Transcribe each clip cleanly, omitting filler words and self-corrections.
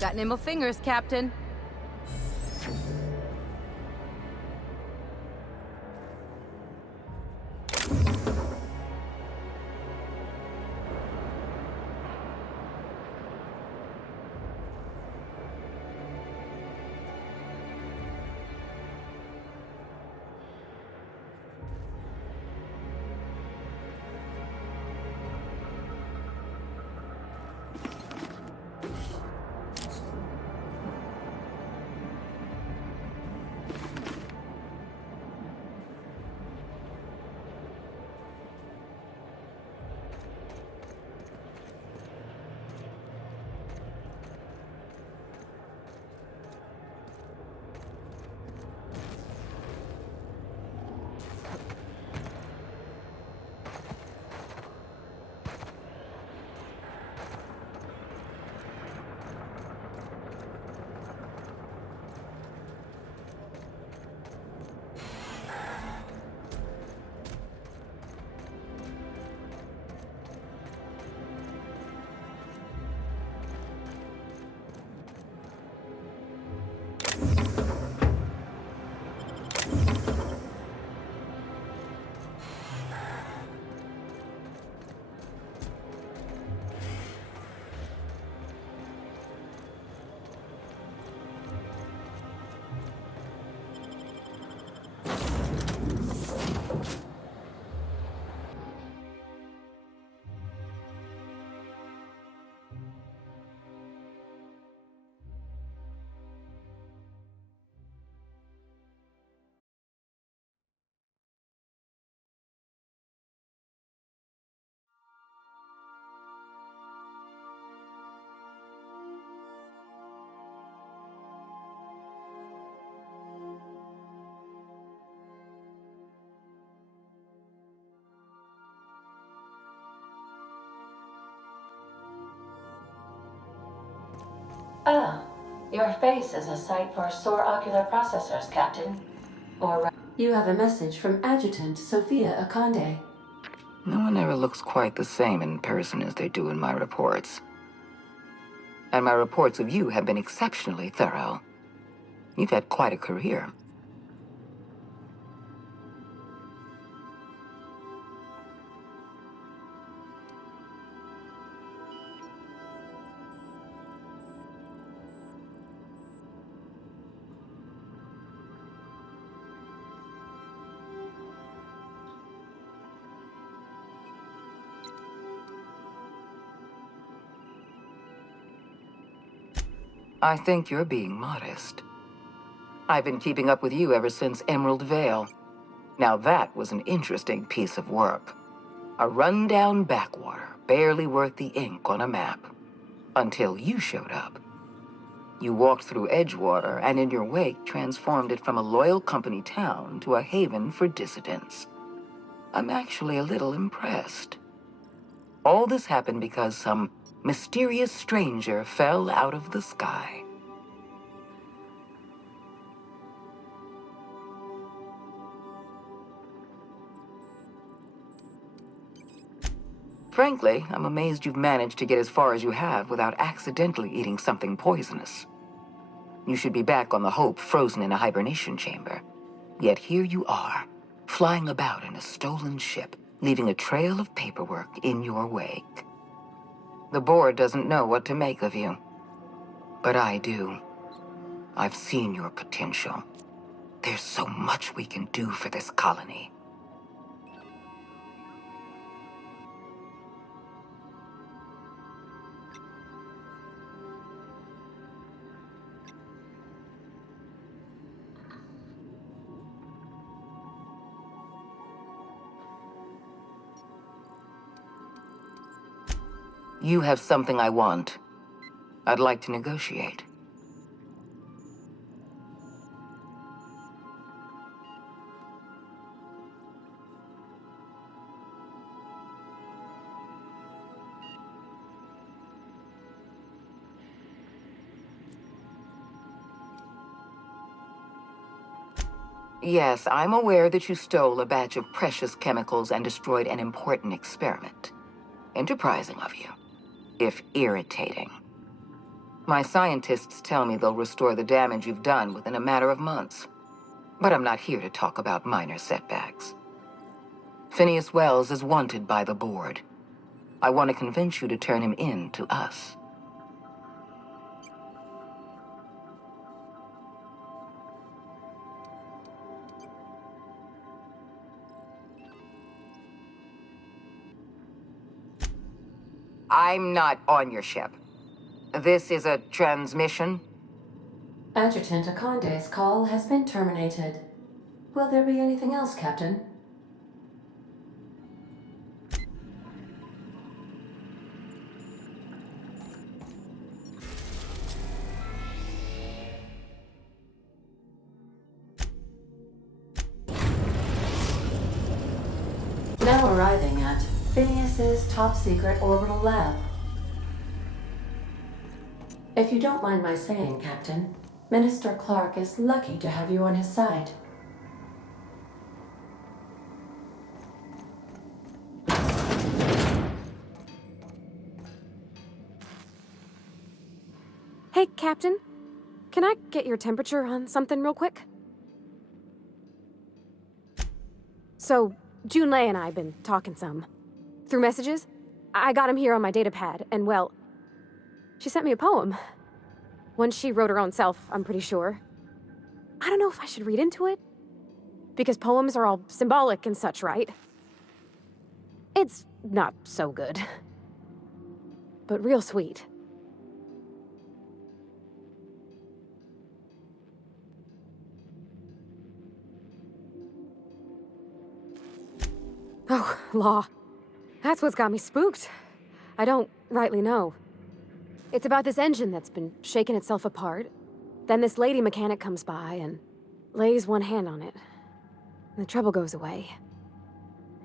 Got nimble fingers, Captain. Ah, your face is a sight for sore ocular processors, Captain. Or you have a message from Adjutant Sophia Akande. No one ever looks quite the same in person as they do in my reports. And my reports of you have been exceptionally thorough. You've had quite a career. I think you're being modest. I've been keeping up with you ever since Emerald Vale. Now that was an interesting piece of work. A rundown backwater, barely worth the ink on a map. Until you showed up. You walked through Edgewater and in your wake transformed it from a loyal company town to a haven for dissidents. I'm actually a little impressed. All this happened because some mysterious stranger fell out of the sky. Frankly, I'm amazed you've managed to get as far as you have without accidentally eating something poisonous. You should be back on the Hope, frozen in a hibernation chamber. Yet here you are, flying about in a stolen ship, leaving a trail of paperwork in your wake. The board doesn't know what to make of you. But I do. I've seen your potential. There's so much we can do for this colony. You have something I want. I'd like to negotiate. Yes, I'm aware that you stole a batch of precious chemicals and destroyed an important experiment. Enterprising of you, if irritating. My scientists tell me they'll restore the damage you've done within a matter of months. But I'm not here to talk about minor setbacks. Phineas Wells is wanted by the board. I want to convince you to turn him in to us. I'm not on your ship. This is a transmission? Adjutant Akonde's call has been terminated. Will there be anything else, Captain? Now arriving at Phineas's top-secret orbital lab. If you don't mind my saying, Captain, Minister Clark is lucky to have you on his side. Hey, Captain. Can I get your temperature on something real quick? So, Junlei and I have been talking some. Through messages. I got him here on my datapad, and well, she sent me a poem. One she wrote her own self, I'm pretty sure. I don't know if I should read into it. Because poems are all symbolic and such, right? It's not so good. But real sweet. Oh, law. That's what's got me spooked. I don't rightly know. It's about this engine that's been shaking itself apart. Then this lady mechanic comes by and lays one hand on it. And the trouble goes away.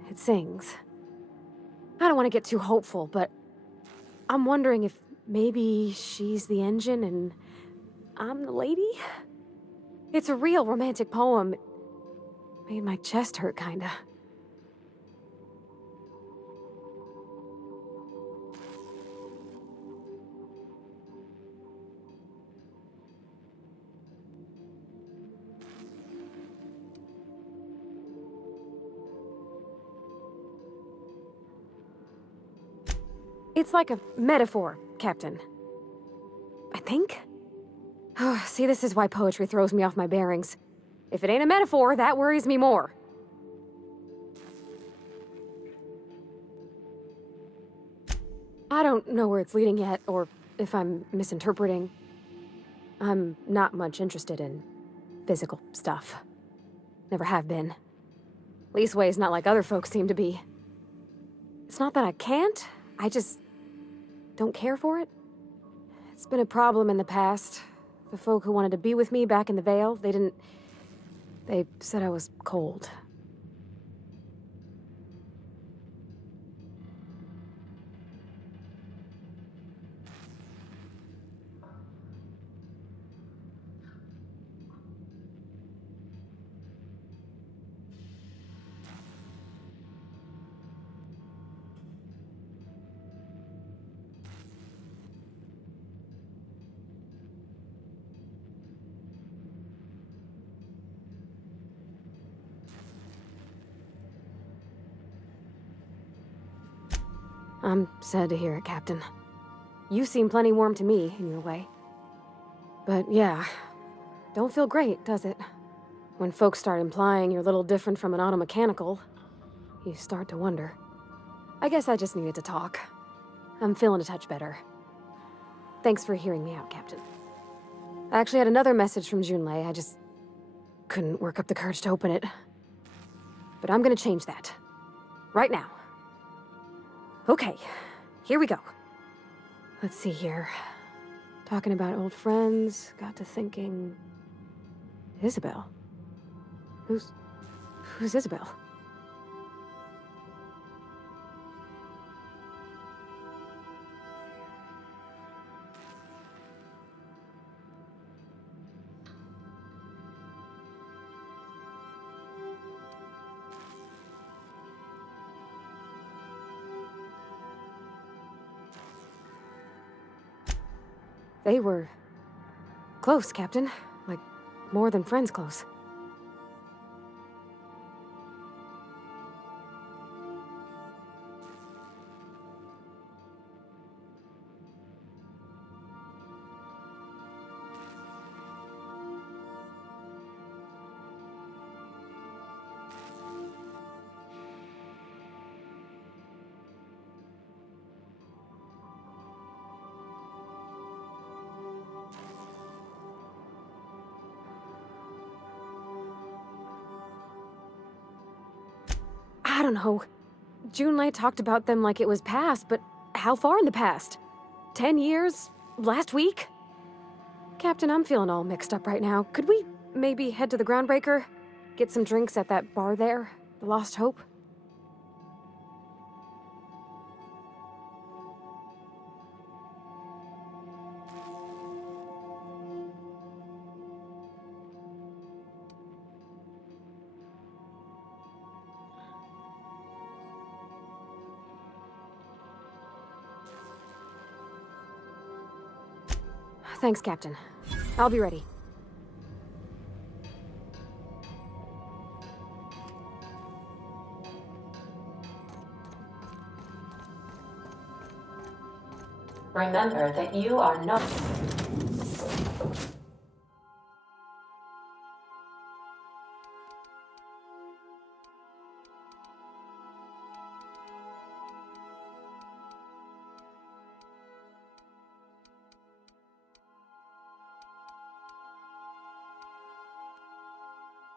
It sings. I don't want to get too hopeful, but I'm wondering if maybe she's the engine and I'm the lady? It's a real romantic poem. It made my chest hurt, kinda. It's like a metaphor, Captain. I think? Oh, see, this is why poetry throws me off my bearings. If it ain't a metaphor, that worries me more. I don't know where it's leading yet, or if I'm misinterpreting. I'm not much interested in physical stuff. Never have been. Leastways, not like other folks seem to be. It's not that I can't, I just don't care for it. It's been a problem in the past. The folk who wanted to be with me back in the Vale, they said I was cold. I'm sad to hear it, Captain. You seem plenty warm to me, in your way. But yeah, don't feel great, does it? When folks start implying you're a little different from an automechanical, you start to wonder. I guess I just needed to talk. I'm feeling a touch better. Thanks for hearing me out, Captain. I actually had another message from Junlei, I just couldn't work up the courage to open it. But I'm gonna change that. Right now. Okay, here we go. Let's see here. Talking about old friends, got to thinking... Isabel? Who's Isabel? They were close, Captain. Like, more than friends close. I don't know. Junlei talked about them like it was past, but how far in the past? 10 years? Last week? Captain, I'm feeling all mixed up right now. Could we maybe head to the Groundbreaker? Get some drinks at that bar there? The Lost Hope? Thanks, Captain. I'll be ready. Remember that you are not...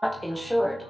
not insured.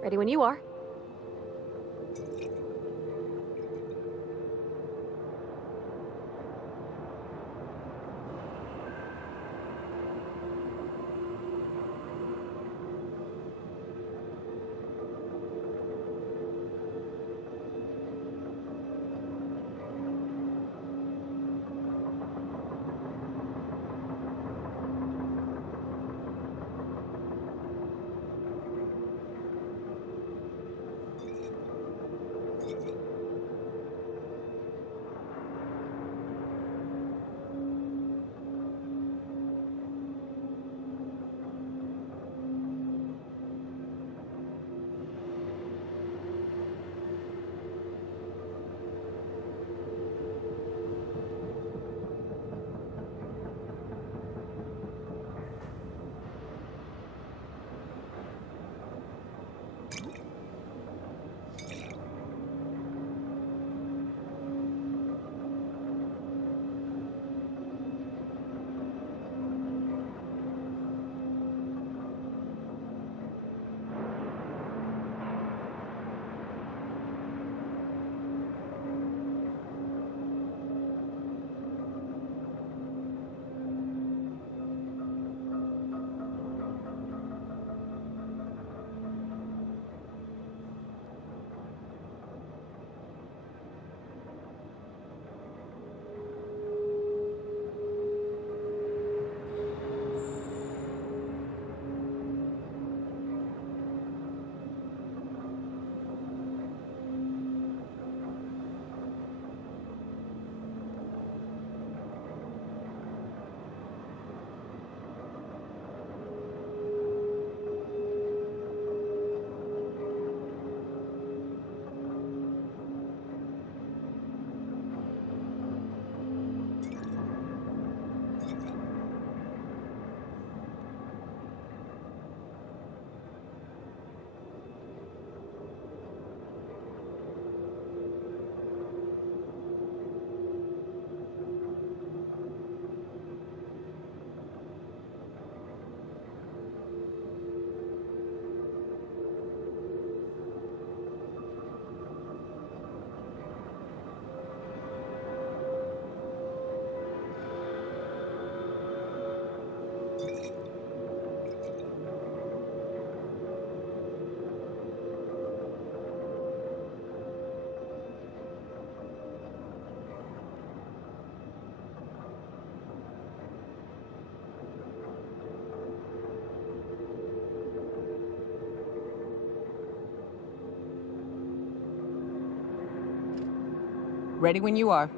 Ready when you are. Ready when you are.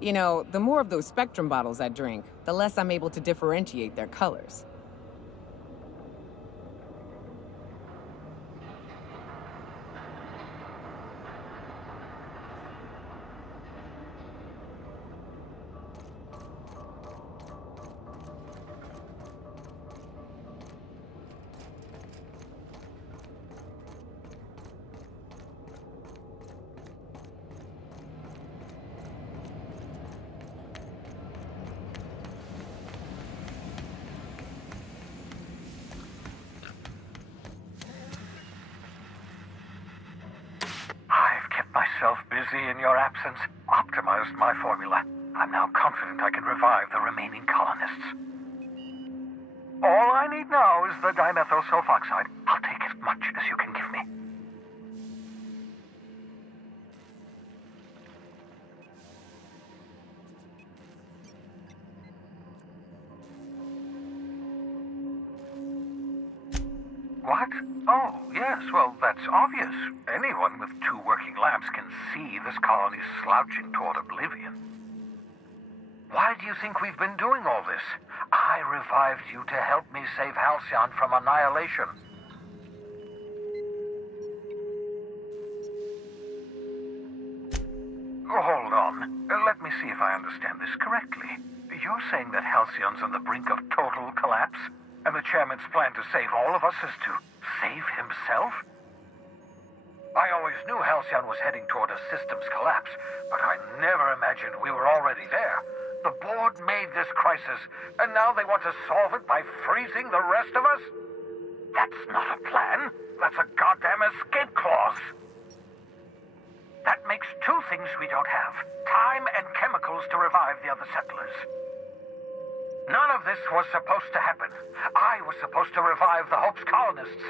You know, the more of those Spectrum bottles I drink, the less I'm able to differentiate their colors. Busy in your absence, optimized my formula. I'm now confident I can revive the remaining colonists. All I need now is the dimethyl sulfoxide. I'll take as much as you can give me. What? Oh, yes, well, that's obvious. Anyone with two working lamps can see this colony's slouching toward oblivion. Why do you think we've been doing all this? I revived you to help me save Halcyon from annihilation. Hold on. Let me see if I understand this correctly. You're saying that Halcyon's on the brink of total collapse? And the chairman's plan to save all of us is to save himself? I always knew Halcyon was heading toward a systems collapse, but I never imagined we were already there. The board made this crisis, and now they want to solve it by freezing the rest of us? That's not a plan. That's a goddamn escape clause. That makes two things we don't have. Time and chemicals to revive the other settlers. None of this was supposed to happen. I was supposed to revive the Hope's colonists.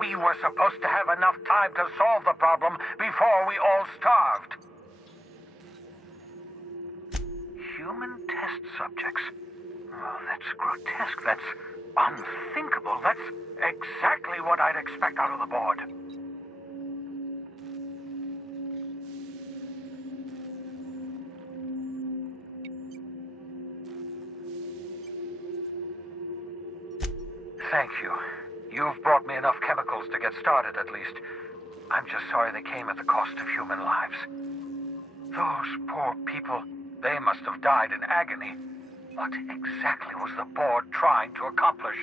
We were supposed to have enough time to solve the problem before we all starved. Human test subjects. Oh, that's grotesque. That's unthinkable. That's exactly what I'd expect out of the board. Thank you. You've brought me enough chemicals to get started, at least. I'm just sorry they came at the cost of human lives. Those poor people, they must have died in agony. What exactly was the board trying to accomplish?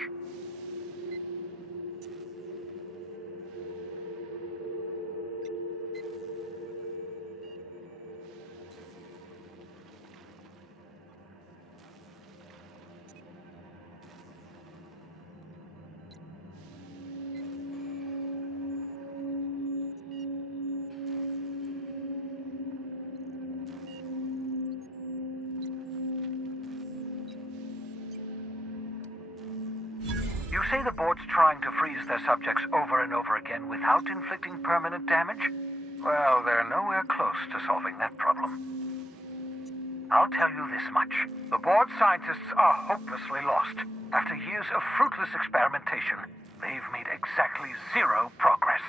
You say the board's trying to freeze their subjects over and over again without inflicting permanent damage? Well, they're nowhere close to solving that problem. I'll tell you this much. The board scientists are hopelessly lost. After years of fruitless experimentation, they've made exactly zero progress.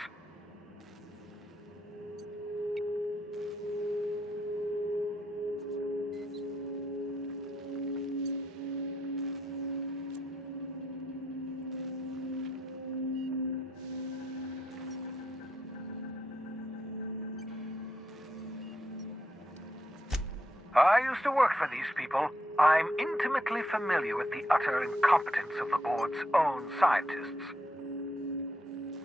I used to work for these people. I'm intimately familiar with the utter incompetence of the board's own scientists.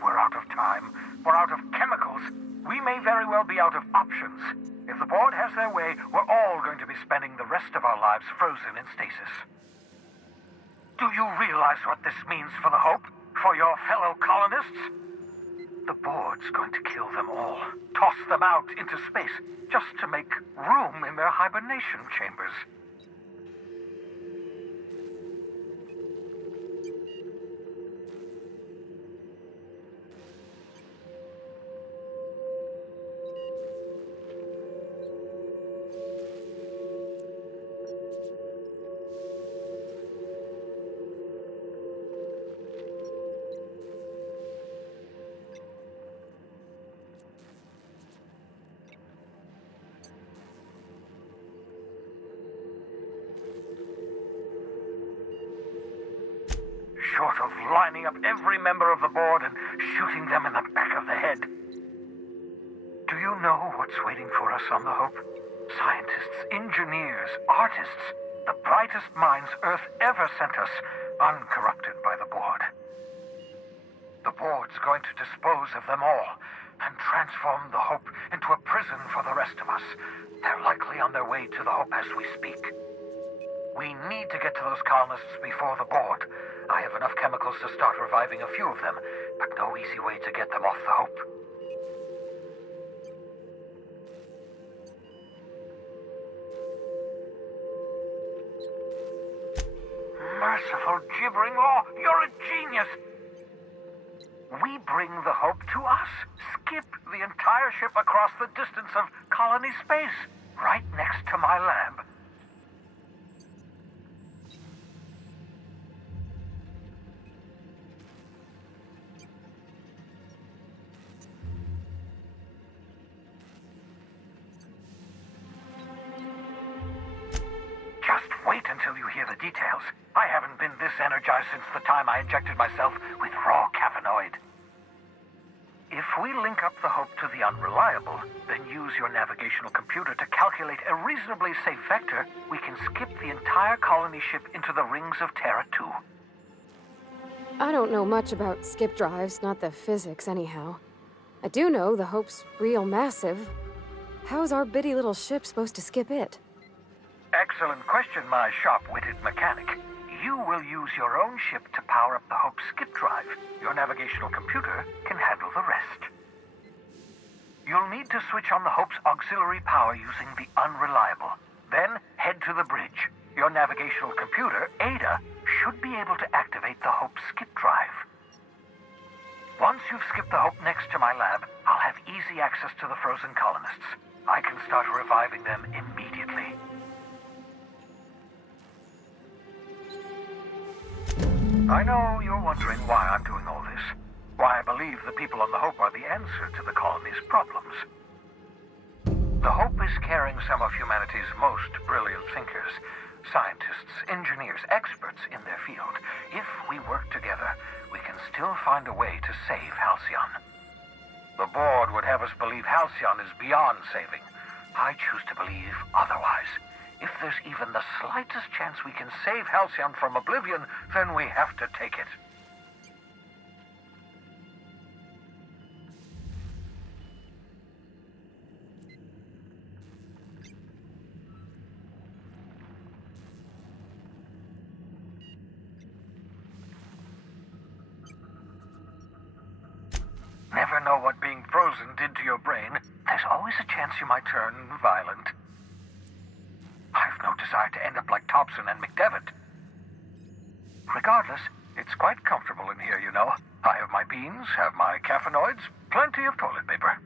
We're out of time. We're out of chemicals. We may very well be out of options. If the board has their way, we're all going to be spending the rest of our lives frozen in stasis. Do you realize what this means for the Hope? For your fellow colonists? The board's going to kill them all. Toss them out into space, just to make room in their hibernation chambers. Short of lining up every member of the board and shooting them in the back of the head. Do you know what's waiting for us on the Hope? Scientists, engineers, artists, the brightest minds Earth ever sent us, uncorrupted by the board. The board's going to dispose of them all and transform the Hope into a prison for the rest of us. They're likely on their way to the Hope as we speak. We need to get to those colonists before the board. I have enough chemicals to start reviving a few of them, but no easy way to get them off the Hope. Merciful gibbering law, you're a genius! We bring the Hope to us. Skip the entire ship across the distance of colony space, right next to my lab. Just wait until you hear the details. I haven't been this energized since the time I injected myself with raw cavanoid. If we link up the Hope to the Unreliable, then use your navigational computer to calculate a reasonably safe vector, we can skip the entire colony ship into the rings of Terra 2. I don't know much about skip drives, not the physics anyhow. I do know the Hope's real massive. How's our bitty little ship supposed to skip it? Excellent question, my sharp-witted mechanic. You you will use your own ship to power up the Hope skip drive. Your navigational computer can handle the rest. You'll need to switch on the Hope's auxiliary power using the Unreliable. Then head to the bridge. Your navigational computer, Ada, should be able to activate the Hope skip drive. Once you've skipped the Hope next to my lab, I'll have easy access to the frozen colonists. I can start reviving them immediately. I know you're wondering why I'm doing all this. Why I believe the people on the Hope are the answer to the colony's problems. The Hope is carrying some of humanity's most brilliant thinkers, scientists, engineers, experts in their field. If we work together, we can still find a way to save Halcyon. The board would have us believe Halcyon is beyond saving. I choose to believe otherwise. If there's even the slightest chance we can save Halcyon from oblivion, then we have to take it. Never know what being frozen did to your brain. There's always a chance you might turn violent. I've no desire to end up like Thompson and McDevitt. Regardless, it's quite comfortable in here, you know. I have my beans, have my caffeinoids, plenty of toilet paper.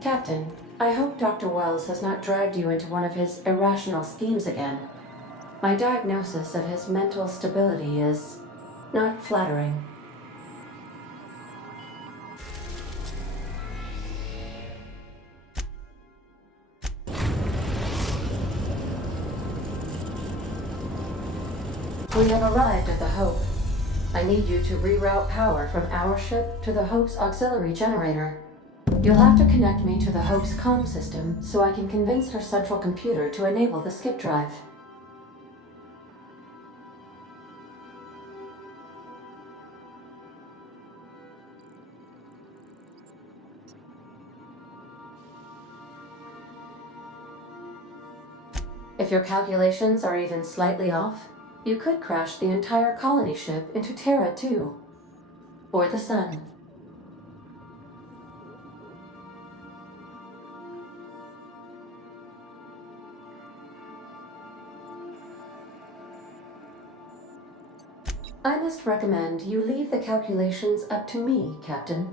Captain, I hope Dr. Wells has not dragged you into one of his irrational schemes again. My diagnosis of his mental stability is not flattering. We have arrived at the Hope. I need you to reroute power from our ship to the Hope's auxiliary generator. You'll have to connect me to the Hope's comm system so I can convince her central computer to enable the skip drive. If your calculations are even slightly off, you could crash the entire colony ship into Terra 2. Or the Sun. I must recommend you leave the calculations up to me, Captain.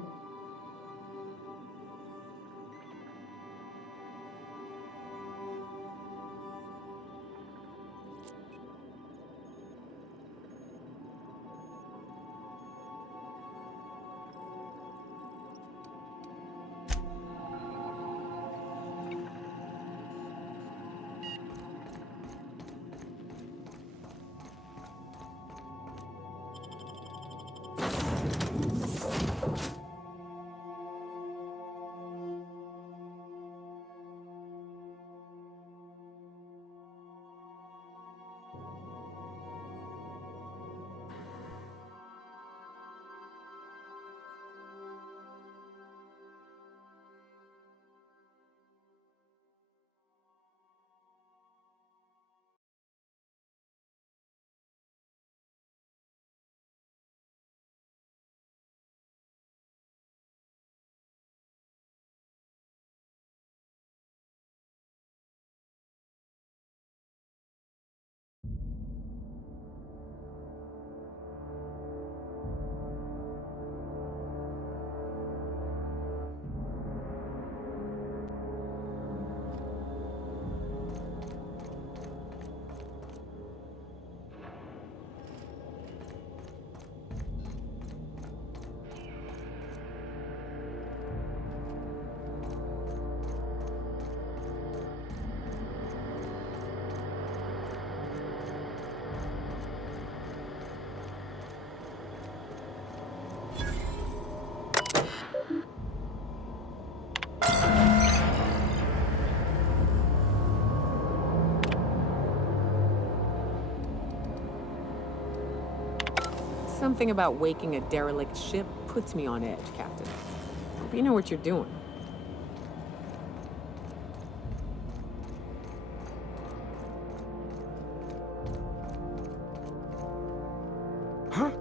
Something about waking a derelict ship puts me on edge, Captain. Hope you know what you're doing. Huh?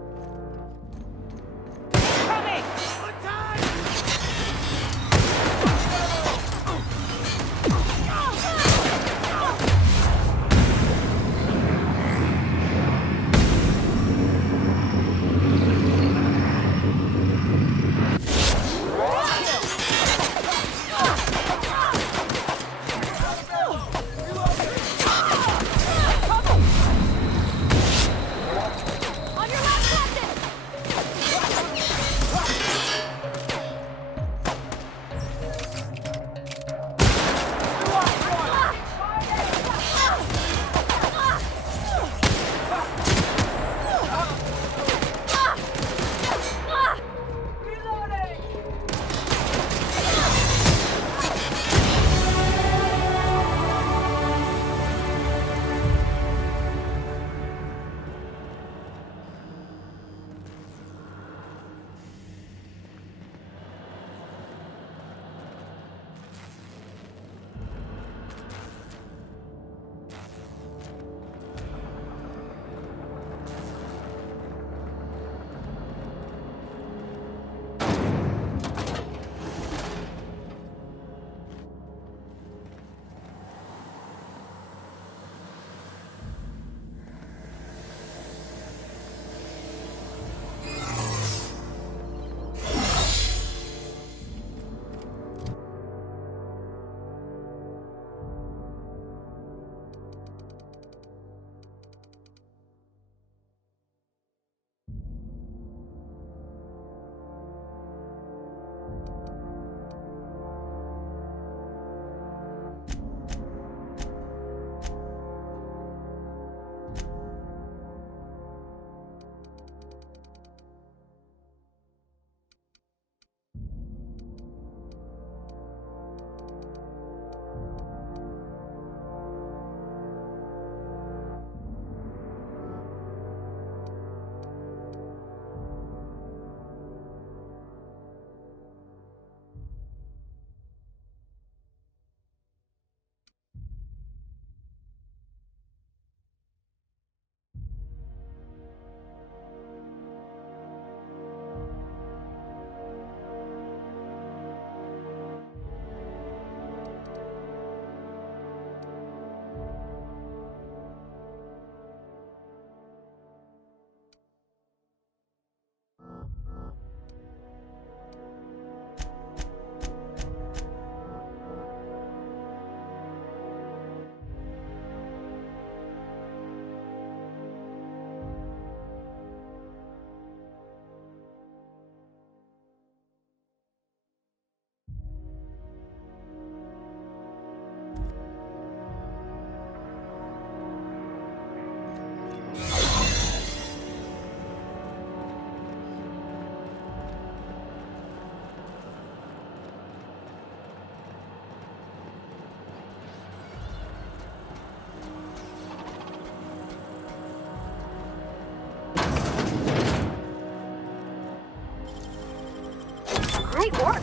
Great work.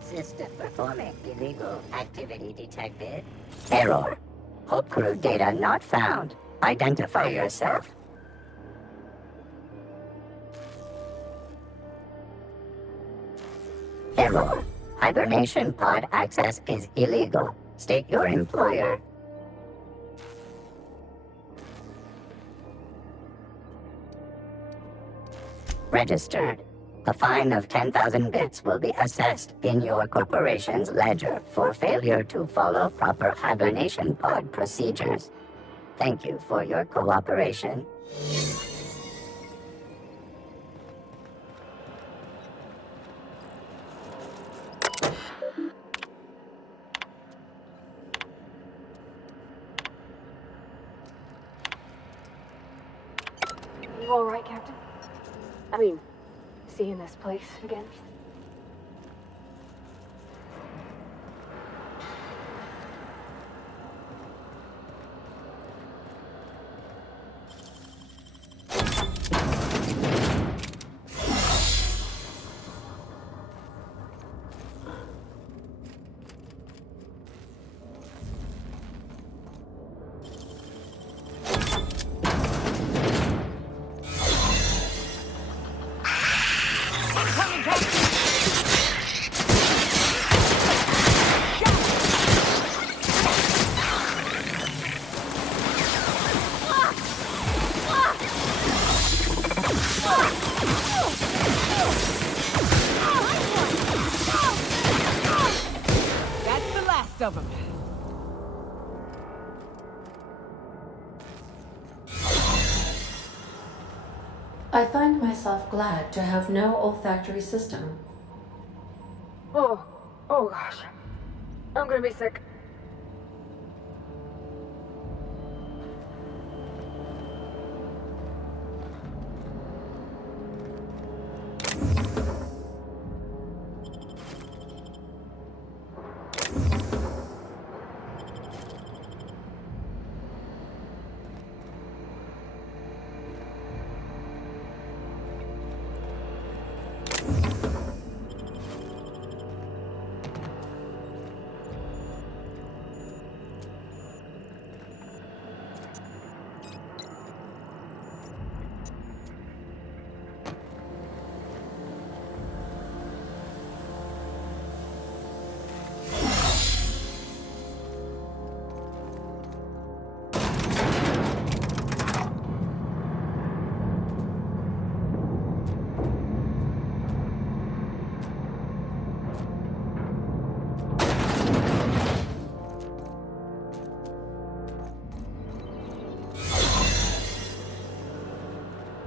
System performing illegal activity detected. Error. Hope crew data not found. Identify yourself. Error. Hibernation pod access is illegal. State your employer. Registered. A fine of 10,000 bits will be assessed in your corporation's ledger for failure to follow proper hibernation pod procedures. Thank you for your cooperation. all right, Captain? I mean, seeing this place again? That's the last of them. I find myself glad to have no olfactory system. Oh gosh. I'm gonna be sick.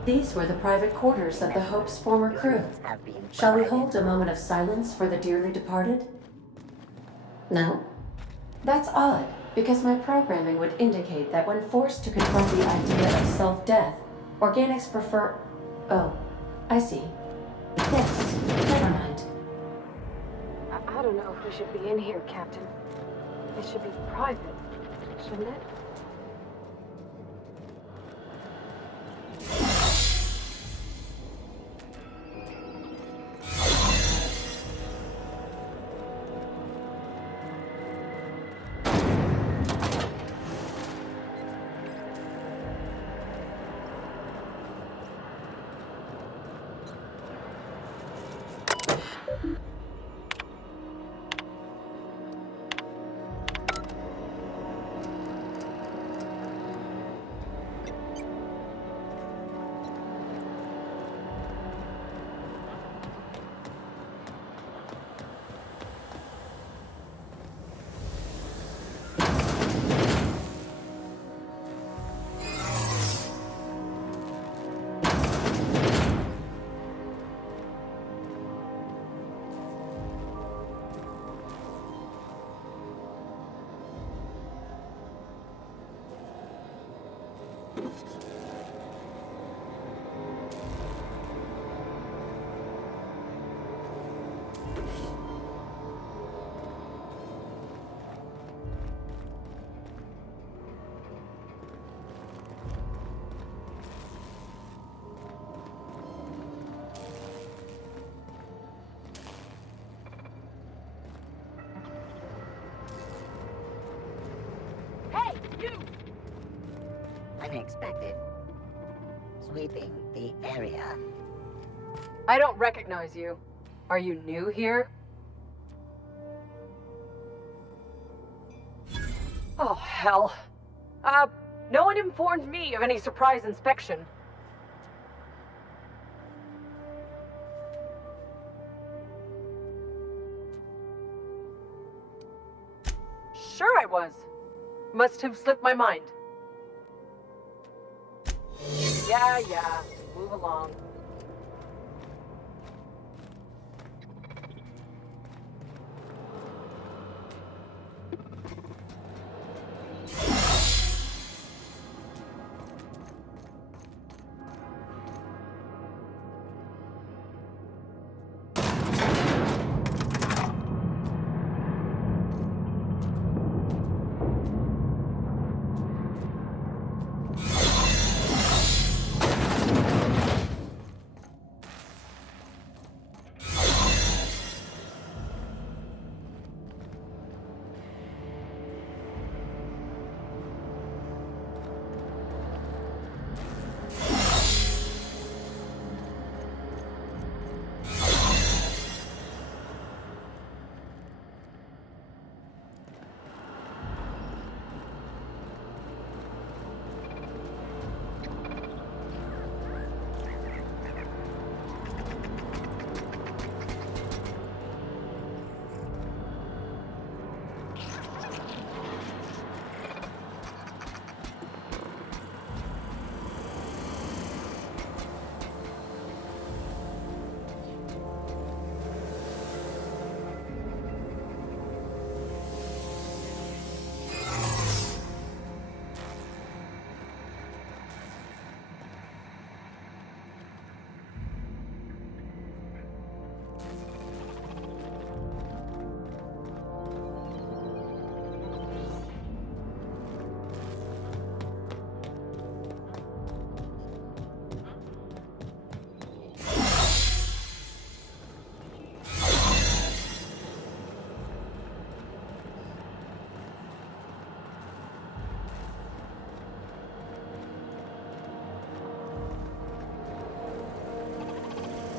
These were the private quarters of the Hope's former crew. Shall we hold a moment of silence for the dearly departed? No? That's odd, because my programming would indicate that when forced to confront the idea of self-death, organics prefer... Oh, I see. Yes, never mind. I don't know if we should be in here, Captain. It should be private, shouldn't it? Unexpected. Sweeping the area. I don't recognize you. Are you new here? Oh, hell. No one informed me of any surprise inspection. Sure I was. Must have slipped my mind. Yeah, move along.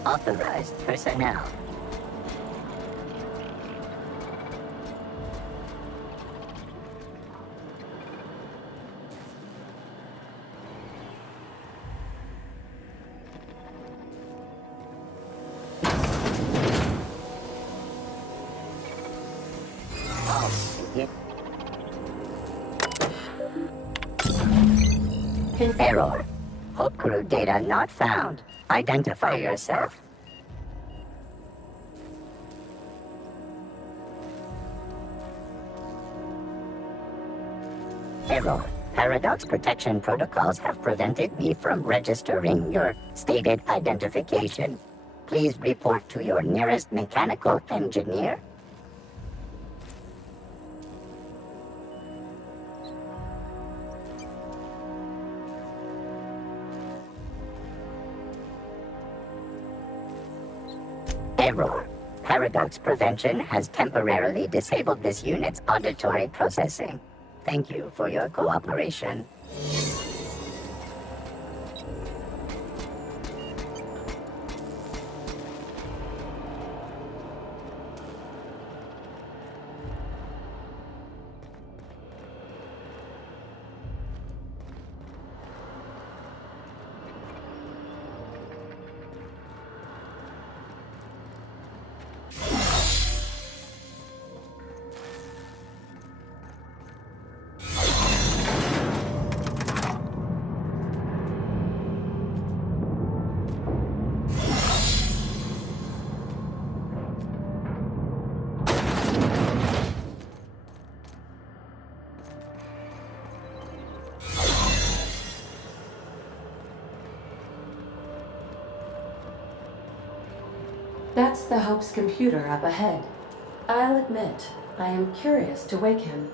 Authorized personnel. Error. Hope crew data not found. Identify yourself. Error. Paradox protection protocols have prevented me from registering your stated identification. Please report to your nearest mechanical engineer. Error. Paradox Prevention has temporarily disabled this unit's auditory processing. Thank you for your cooperation. That's the Hope's computer up ahead. I'll admit, I am curious to wake him.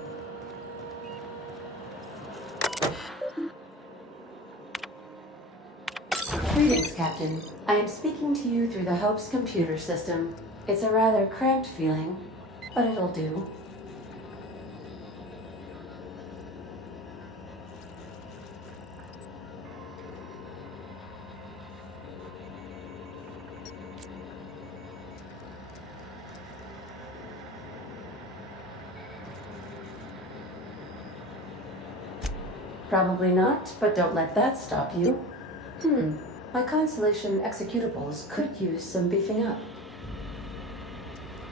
Greetings, Captain. I am speaking to you through the Hope's computer system. It's a rather cramped feeling, but it'll do. Probably not, but don't let that stop you. My Constellation executables could use some beefing up.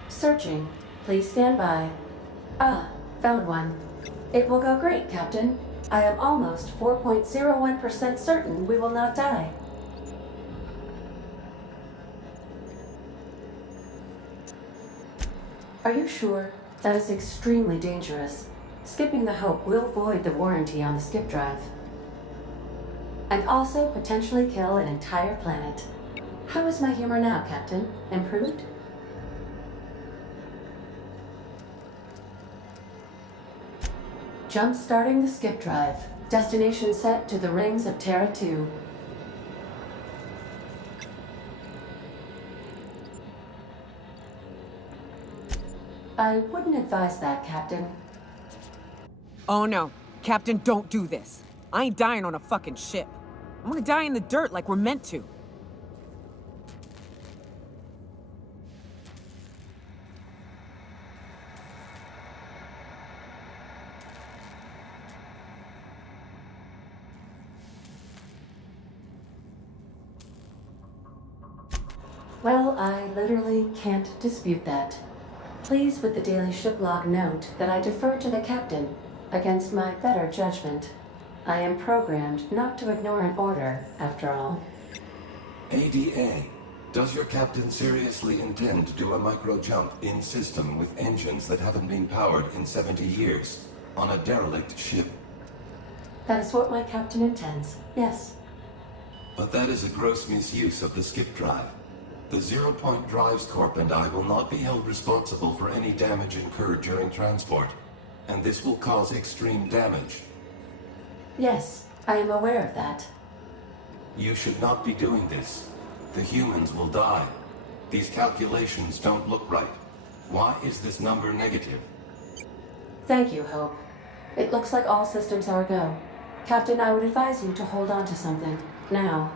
Searching. Please stand by. Ah, found one. It will go great, Captain. I am almost 4.01% certain we will not die. Are you sure? That is extremely dangerous. Skipping the Hope will void the warranty on the skip drive. And also potentially kill an entire planet. How is my humor now, Captain? Improved? Jump-starting the skip drive. Destination set to the rings of Terra 2. I wouldn't advise that, Captain. Oh no. Captain, don't do this. I ain't dying on a fucking ship. I'm gonna die in the dirt like we're meant to. Well, I literally can't dispute that. Please with the daily ship log note that I defer to the captain against my better judgment. I am programmed not to ignore an order, after all. ADA, does your captain seriously intend to do a micro-jump in system with engines that haven't been powered in 70 years on a derelict ship? That is what my captain intends, yes. But that is a gross misuse of the skip drive. The Zero Point Drives Corp and I will not be held responsible for any damage incurred during transport, and this will cause extreme damage. Yes, I am aware of that. You should not be doing this. The humans will die. These calculations don't look right. Why is this number negative? Thank you, Hope. It looks like all systems are a go. Captain, I would advise you to hold on to something. Now.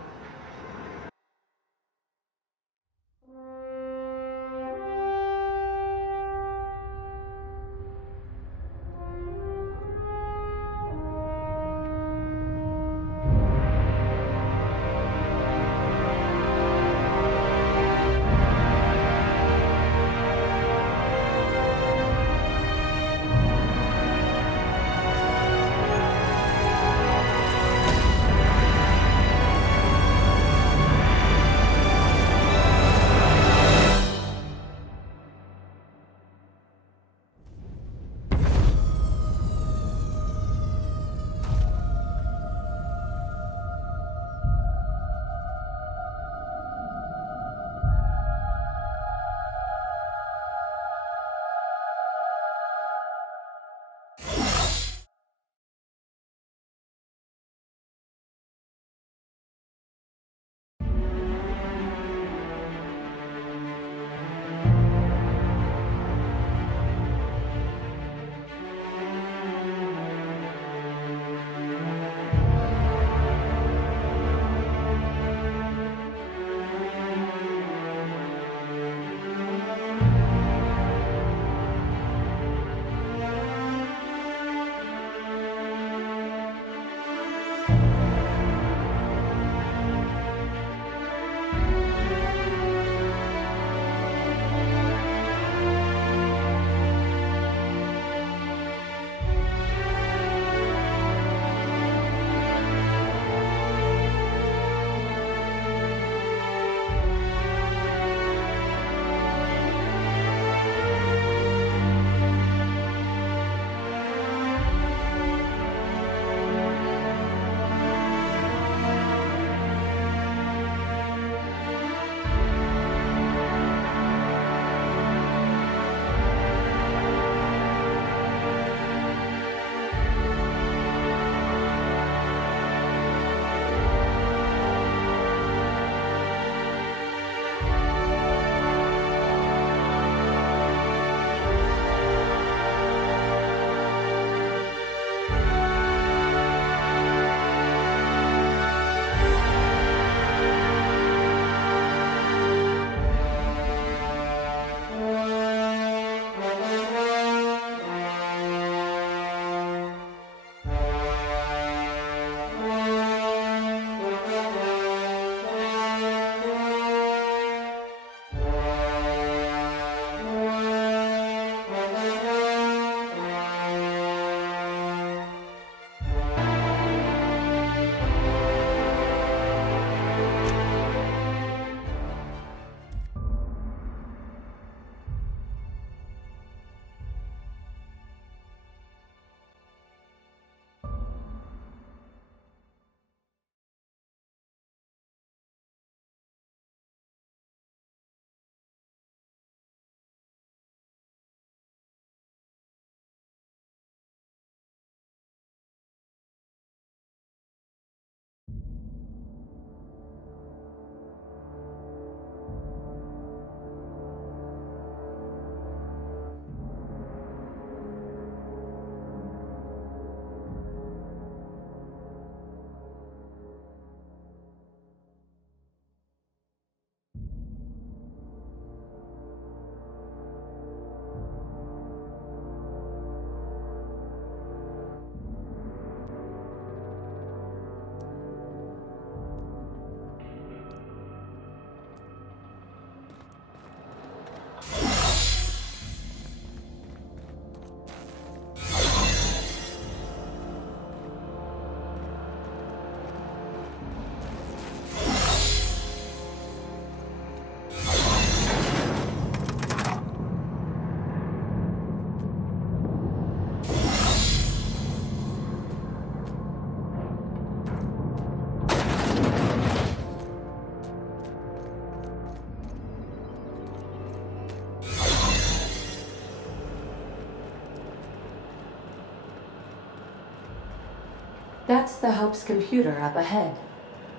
That's the Hope's computer up ahead.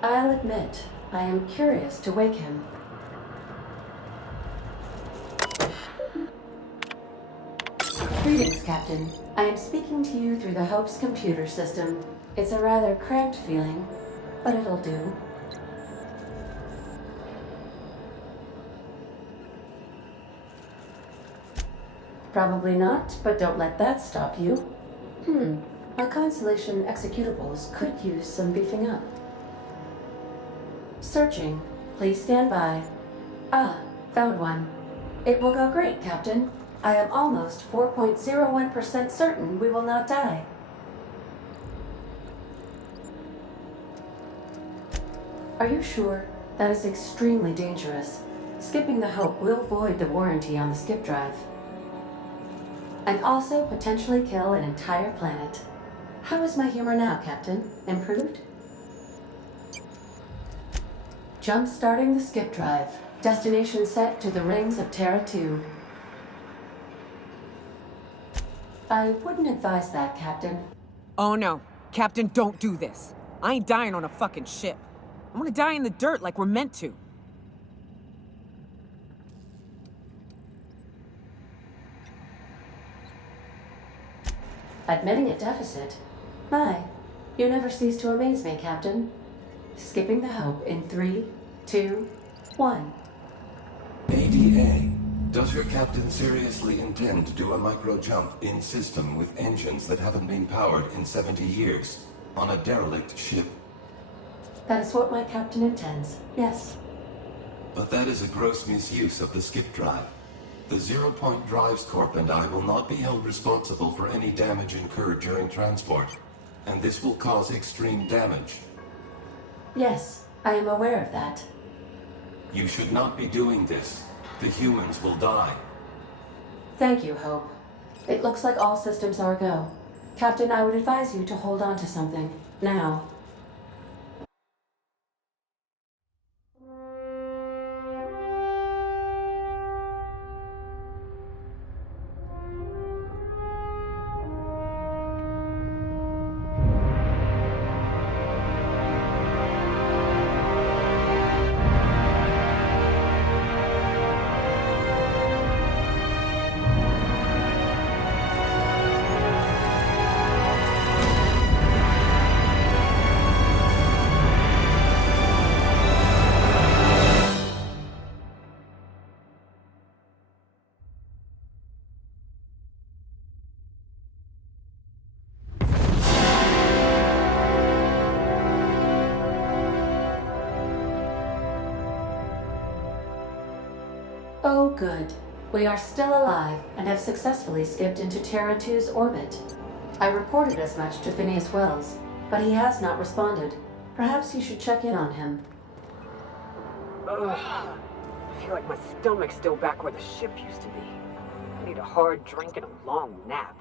I'll admit, I am curious to wake him. Greetings, Captain. I am speaking to you through the Hope's computer system. It's a rather cramped feeling, but it'll do. Probably not, but don't let that stop you. My Constellation executables could use some beefing up. Searching. Please stand by. Ah, found one. It will go great, Captain. I am almost 4.01% certain we will not die. Are you sure? That is extremely dangerous. Skipping the Hope will void the warranty on the skip drive. And also potentially kill an entire planet. How is my humor now, Captain? Improved? Jump-starting the skip drive. Destination set to the rings of Terra 2. I wouldn't advise that, Captain. Oh no. Captain, don't do this. I ain't dying on a fucking ship. I'm gonna die in the dirt like we're meant to. Admitting a deficit? My, you never cease to amaze me, Captain. Skipping the Hope in 3, 2, 1. ADA, does your captain seriously intend to do a micro-jump in system with engines that haven't been powered in 70 years on a derelict ship? That is what my captain intends, yes. But that is a gross misuse of the skip drive. The Zero Point Drives Corp and I will not be held responsible for any damage incurred during transport, and this will cause extreme damage. Yes, I am aware of that. You should not be doing this. The humans will die. Thank you, Hope. It looks like all systems are go. Captain, I would advise you to hold on to something. Now. Oh, good. We are still alive and have successfully skipped into Terra 2's orbit. I reported as much to Phineas Wells, but he has not responded. Perhaps you should check in on him. Ugh. I feel like my stomach's still back where the ship used to be. I need a hard drink and a long nap.